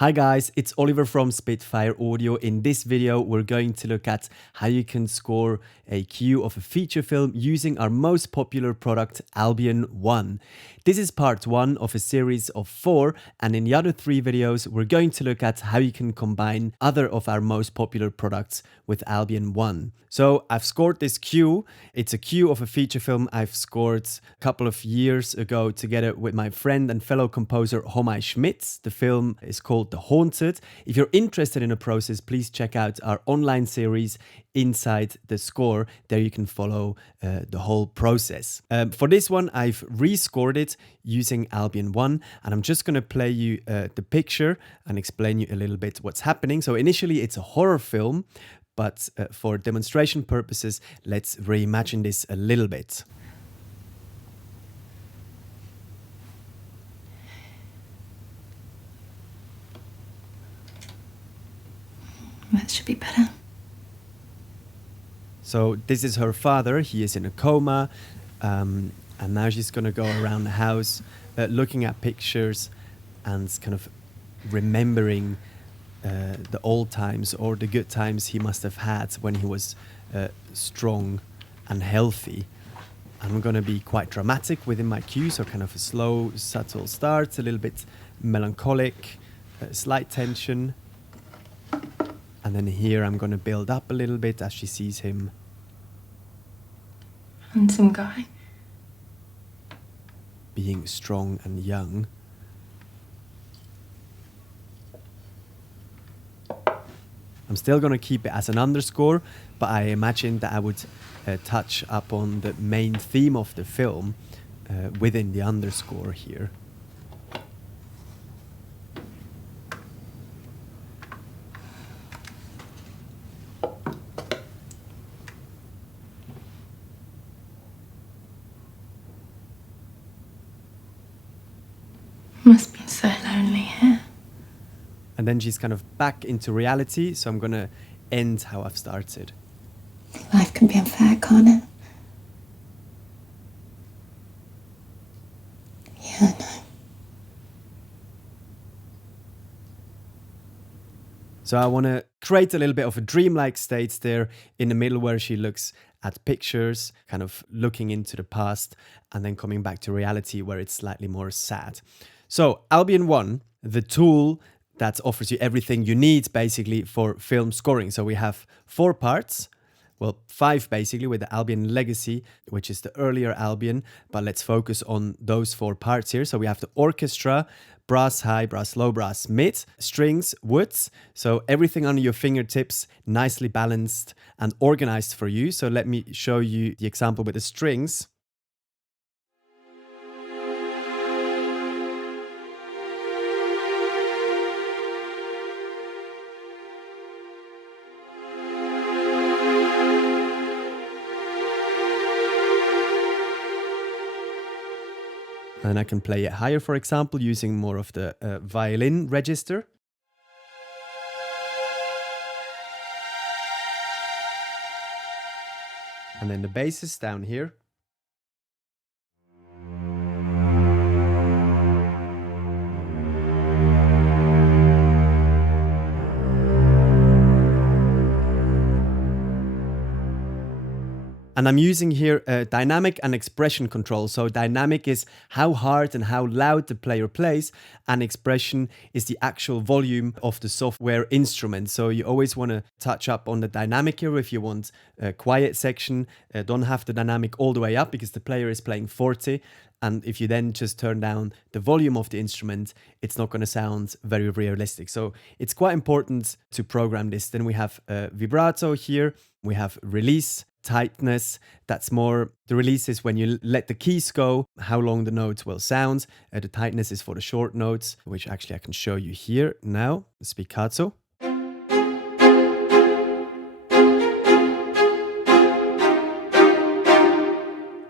Hi guys, it's Oliver from Spitfire Audio. In this video, we're going to look at how you can score a cue of a feature film using our most popular product, Albion One. This is part one of a series of 4, and in the other 3 videos, we're going to look at how you can combine other of our most popular products with Albion One. So I've scored this cue. It's a cue of a feature film I've scored a couple of years ago together with my friend and fellow composer Homai Schmitz. The film is called The Haunted. If you're interested in the process, please check out our online series Inside the Score. There you can follow the whole process. For this one, I've rescored it using Albion One, and I'm just going to play you the picture and explain you a little bit what's happening. So initially it's a horror film, but for demonstration purposes, let's reimagine this a little bit. That should be better. So this is her father. He is in a coma, and now she's going to go around the house looking at pictures and kind of remembering the old times or the good times he must have had when he was strong and healthy. I'm going to be quite dramatic within my cue, so kind of a slow, subtle start, a little bit melancholic, slight tension. And then here I'm going to build up a little bit as she sees him. Handsome guy. Being strong and young. I'm still going to keep it as an underscore, but I imagined that I would touch up on the main theme of the film within the underscore here. Must be so lonely here. And then she's kind of back into reality, so I'm going to end how I've started. Life can be unfair, can't it? Yeah, I know. So I want to create a little bit of a dreamlike state there in the middle where she looks at pictures, kind of looking into the past, and then coming back to reality where it's slightly more sad. So Albion One, the tool that offers you everything you need basically for film scoring. So we have 4 parts. Well, 5 basically with the Albion Legacy, which is the earlier Albion, but let's focus on those 4 parts here. So we have the orchestra, brass high, brass low, brass mid, strings, woods. So everything under your fingertips, nicely balanced and organized for you. So let me show you the example with the strings. And I can play it higher, for example, using more of the violin register. And then the bass is down here. And I'm using here dynamic and expression control. So dynamic is how hard and how loud the player plays, and expression is the actual volume of the software instrument. So you always want to touch up on the dynamic here if you want a quiet section. Don't have the dynamic all the way up because the player is playing forte. And if you then just turn down the volume of the instrument, it's not going to sound very realistic. So it's quite important to program this. Then we have vibrato here. We have release, tightness. That's more, the release is when you let the keys go, how long the notes will sound. The tightness is for the short notes, which actually I can show you here now. Spiccato.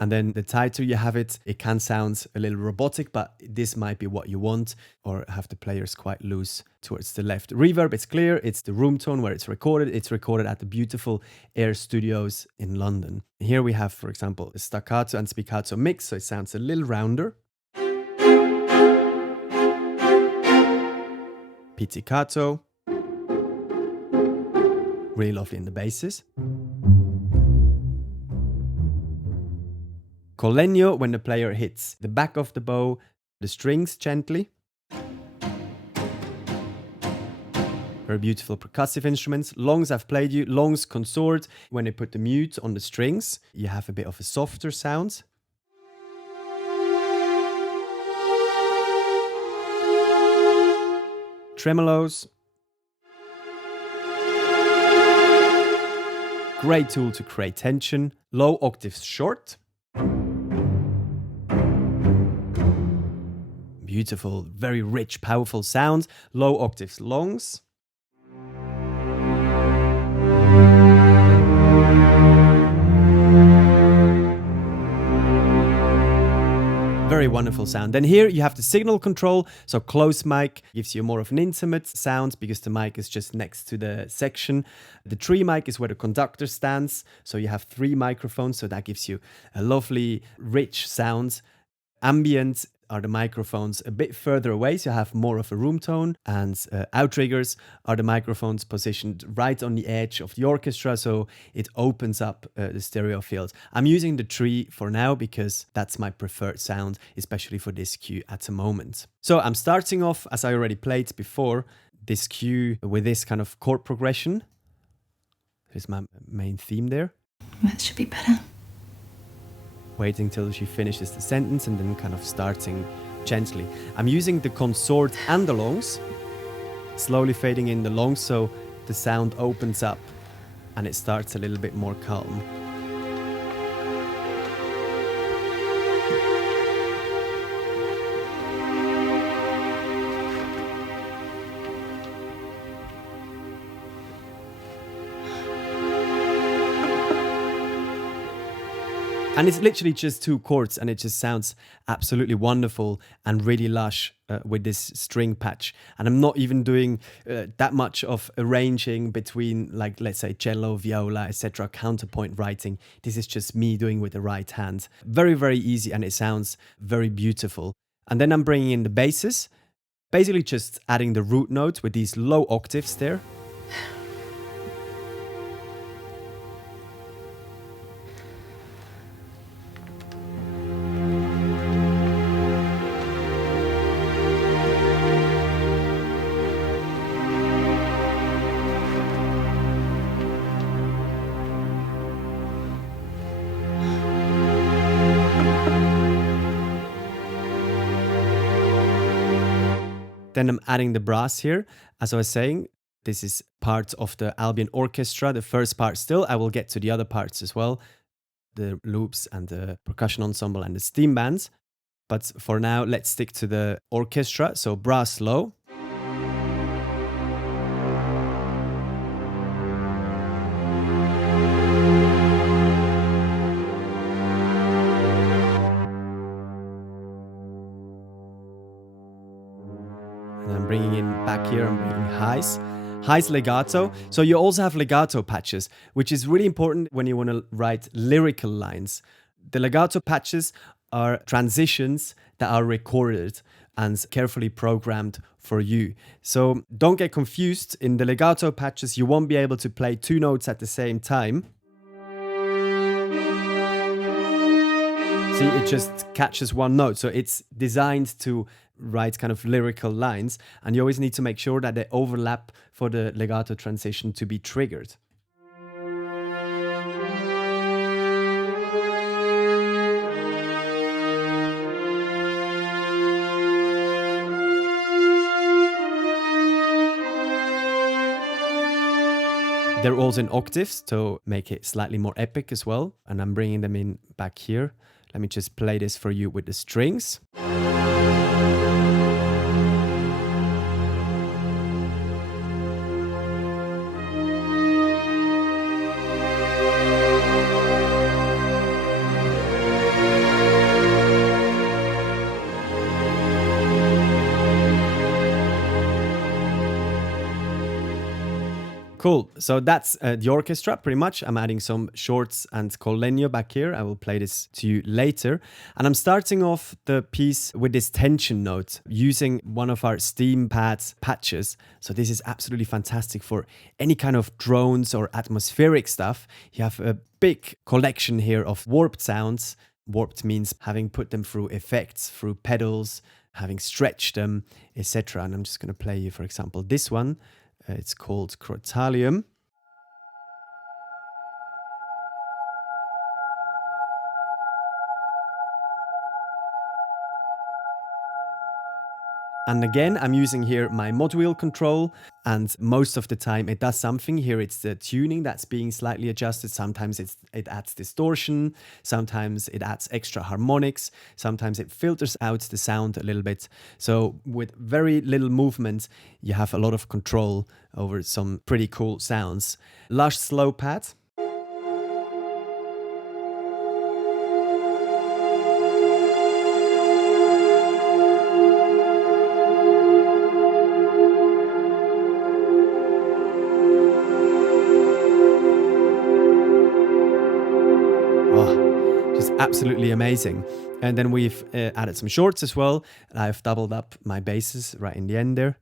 And then the tighter you have it, it can sound a little robotic, but this might be what you want, or have the players quite loose towards the left. Reverb, it's clear, it's the room tone where it's recorded. It's recorded at the beautiful Air Studios in London. Here we have, for example, a staccato and spiccato mix, so it sounds a little rounder. pizzicato. Really lovely in the basses. Con legno, when the player hits the back of the bow, the strings gently. Very beautiful percussive instruments. Longs I've played you. Longs consort. When they put the mute on the strings, you have a bit of a softer sound. Tremolos. Great tool to create tension. Low octaves short. Beautiful, very rich, powerful sounds. Low octaves longs. Very wonderful sound. Then here you have the signal control. So close mic gives you more of an intimate sound because the mic is just next to the section. The tree mic is where the conductor stands. So you have 3 microphones. So that gives you a lovely, rich sound. Ambient are the microphones a bit further away, so you have more of a room tone. And outriggers are the microphones positioned right on the edge of the orchestra, so it opens up the stereo field. I'm using the tree for now because that's my preferred sound, especially for this cue at the moment. So I'm starting off, as I already played before, this cue with this kind of chord progression. Here's my main theme there. That should be better. Waiting till she finishes the sentence and then kind of starting gently. I'm using the consort and the longs, slowly fading in the longs so the sound opens up and it starts a little bit more calm. And it's literally just 2 chords and it just sounds absolutely wonderful and really lush with this string patch. And I'm not even doing that much of arranging between, like, let's say cello, viola, etc., counterpoint writing. This is just me doing with the right hand. Very, very easy and it sounds very beautiful. And then I'm bringing in the basses, basically just adding the root note with these low octaves there. Then I'm adding the brass here. As I was saying, this is part of the Albion orchestra, the first part still. I will get to the other parts as well, the loops and the percussion ensemble and the steam bands. But for now, let's stick to the orchestra. So brass low. And I'm bringing in back here, I'm bringing highs. Highs legato. So you also have legato patches, which is really important when you want to write lyrical lines. The legato patches are transitions that are recorded and carefully programmed for you. So don't get confused. In the legato patches, you won't be able to play 2 notes at the same time. See, it just catches 1 note. So it's designed to write kind of lyrical lines, and you always need to make sure that they overlap for the legato transition to be triggered. They're also in octaves to make it slightly more epic as well, and I'm bringing them in back here. Let me just play this for you with the strings. Cool. So that's the orchestra pretty much. I'm adding some shorts and collegno back here. I will play this to you later. And I'm starting off the piece with this tension note using one of our steam pads patches. So this is absolutely fantastic for any kind of drones or atmospheric stuff. You have a big collection here of warped sounds. Warped means having put them through effects, through pedals, having stretched them, etc. And I'm just going to play you, for example, this one. It's called Crotalium. And again, I'm using here my mod wheel control, and most of the time it does something. Here it's the tuning that's being slightly adjusted. Sometimes it adds distortion, sometimes it adds extra harmonics, sometimes it filters out the sound a little bit. So with very little movement, you have a lot of control over some pretty cool sounds. Lush slow pad. Absolutely amazing. And then we've added some shorts as well. I've doubled up my basses right in the end there.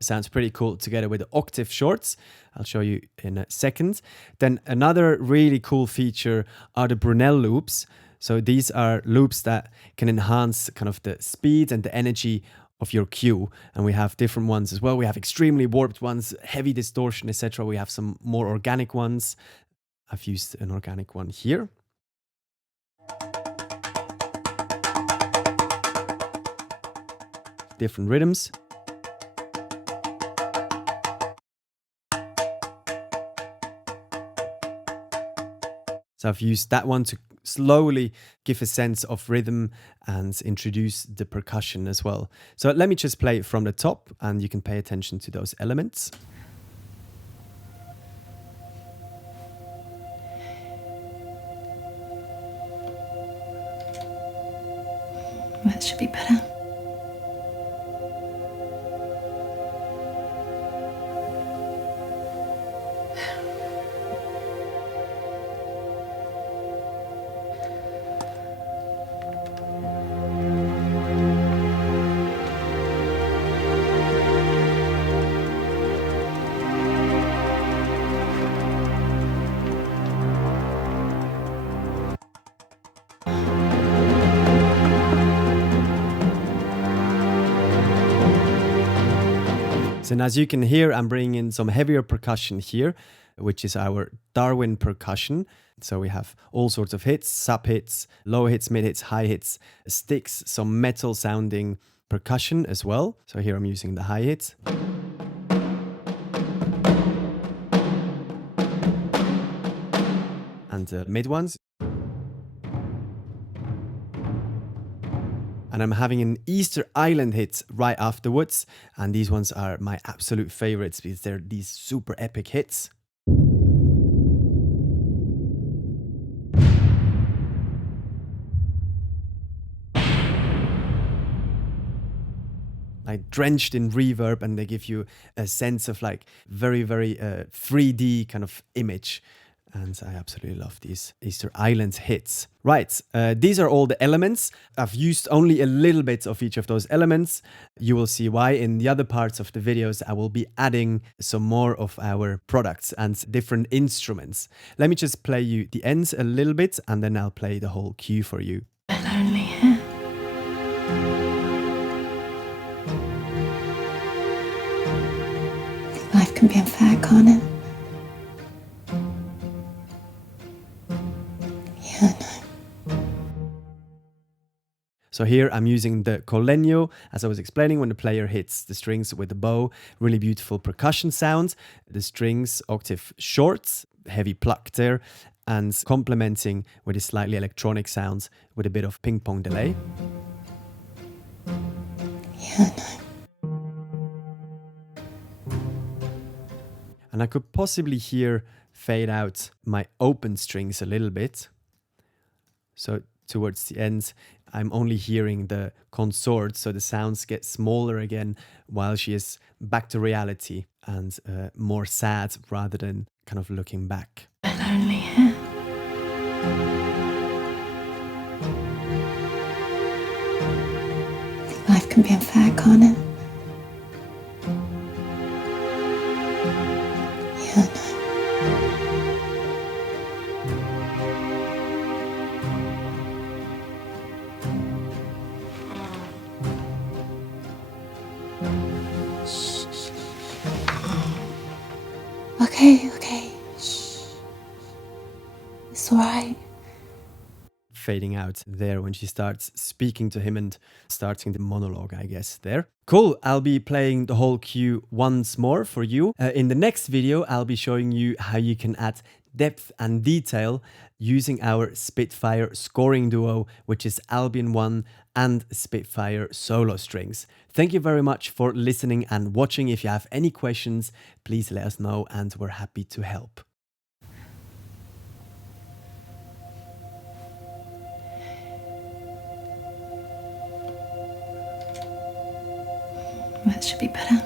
Sounds pretty cool together with the octave shorts. I'll show you in a second. Then another really cool feature are the Brunel loops. So these are loops that can enhance kind of the speed and the energy of your cue, and we have different ones as well. We have extremely warped ones, heavy distortion, etc. We have some more organic ones. I've used an organic one here. Different rhythms. So I've used that one to slowly give a sense of rhythm and introduce the percussion as well. So let me just play from the top and you can pay attention to those elements. That should be better. So as you can hear, I'm bringing in some heavier percussion here, which is our Darwin percussion. So we have all sorts of hits, sub hits, low hits, mid hits, high hits, sticks, some metal sounding percussion as well. So here I'm using the high hits. And the mid ones. And I'm having an Easter Island hit right afterwards. And these ones are my absolute favorites because they're these super epic hits. Like drenched in reverb, and they give you a sense of like very 3D kind of image. And I absolutely love these Easter Island hits. Right, these are all the elements. I've used only a little bit of each of those elements. You will see why in the other parts of the videos. I will be adding some more of our products and different instruments. Let me just play you the ends a little bit, and then I'll play the whole cue for you. Lonely here. Life can be unfair, can't it? Yeah, I know. So here I'm using the collegno, as I was explaining, when the player hits the strings with the bow. Really beautiful percussion sound. The strings octave shorts, heavy pluck there, and complementing with a slightly electronic sounds with a bit of ping pong delay. Yeah, I know. And I could possibly here fade out my open strings a little bit. So towards the end, I'm only hearing the consort, so the sounds get smaller again while she is back to reality and more sad rather than kind of looking back. So lonely here. Life can be unfair, can't it? Yeah, I know. Okay. Shh. It's alright. Fading out there when she starts speaking to him and starting the monologue, I guess, there. Cool, I'll be playing the whole cue once more for you. In the next video, I'll be showing you how you can add depth and detail using our Spitfire scoring duo, which is Albion One and Spitfire solo strings. Thank you very much for listening and watching. If you have any questions, please let us know and we're happy to help. That should be better.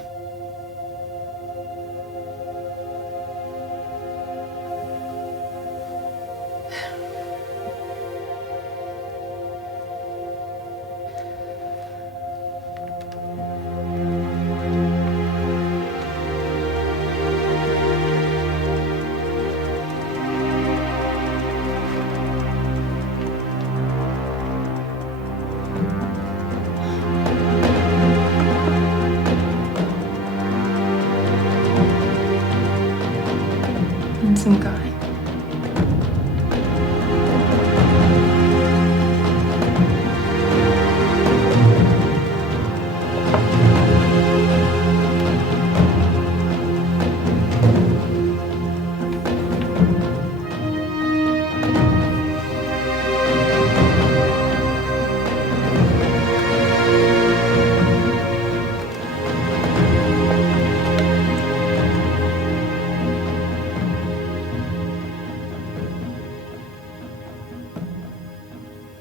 Handsome guy.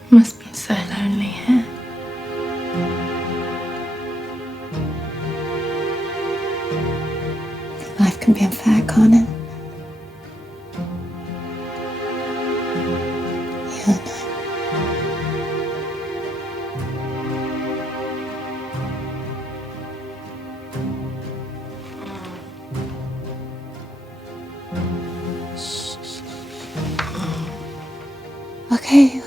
Must be so lonely here. Life can be unfair, can't it? Yeah, I know. Okay.